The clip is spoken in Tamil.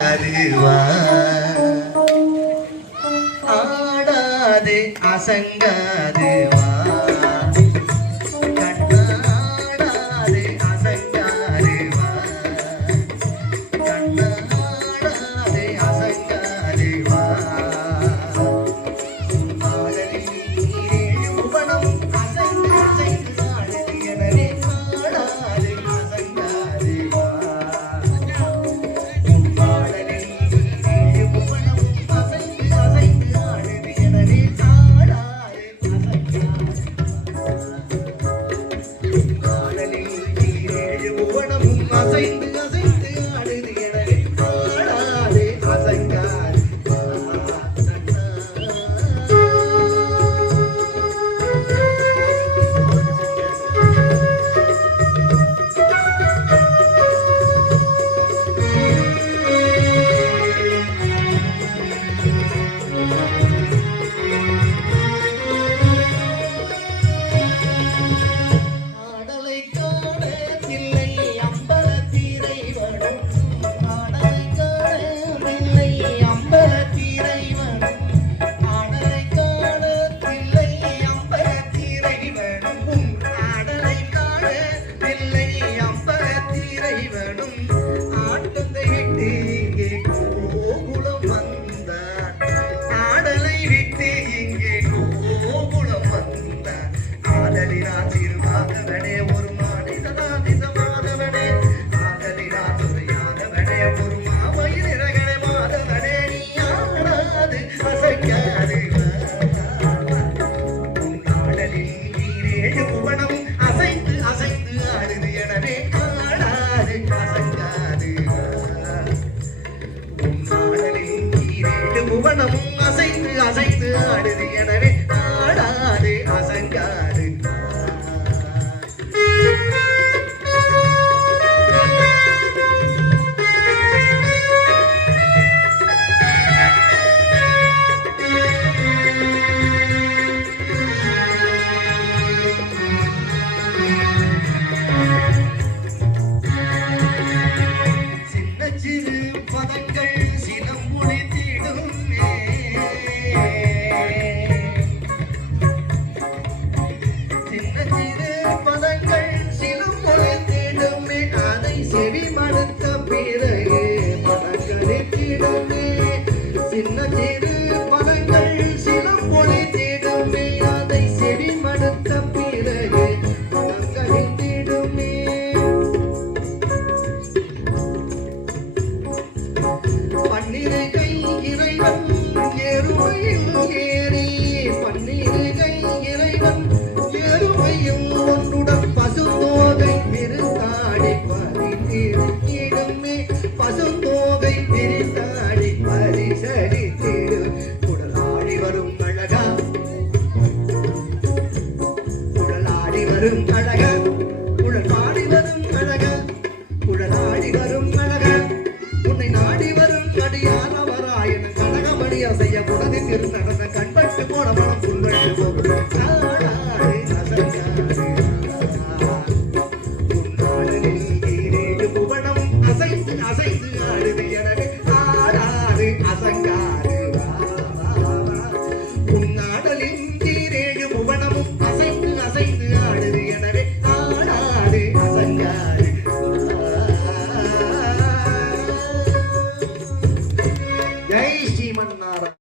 அறிவார். ஆடாதே அசங்காதே I'll take the மனம் அசைந்து அசைந்து அடுது என சின்ன சிறு அப்படியா செய்ய உடலில் இருந்த கண்பட்டு போன மனம் புண்பட்டு புவனம். அசைந்து அசைந்து ஆடுது எனவே ஆடாது அசங்காது உன்னாடலின்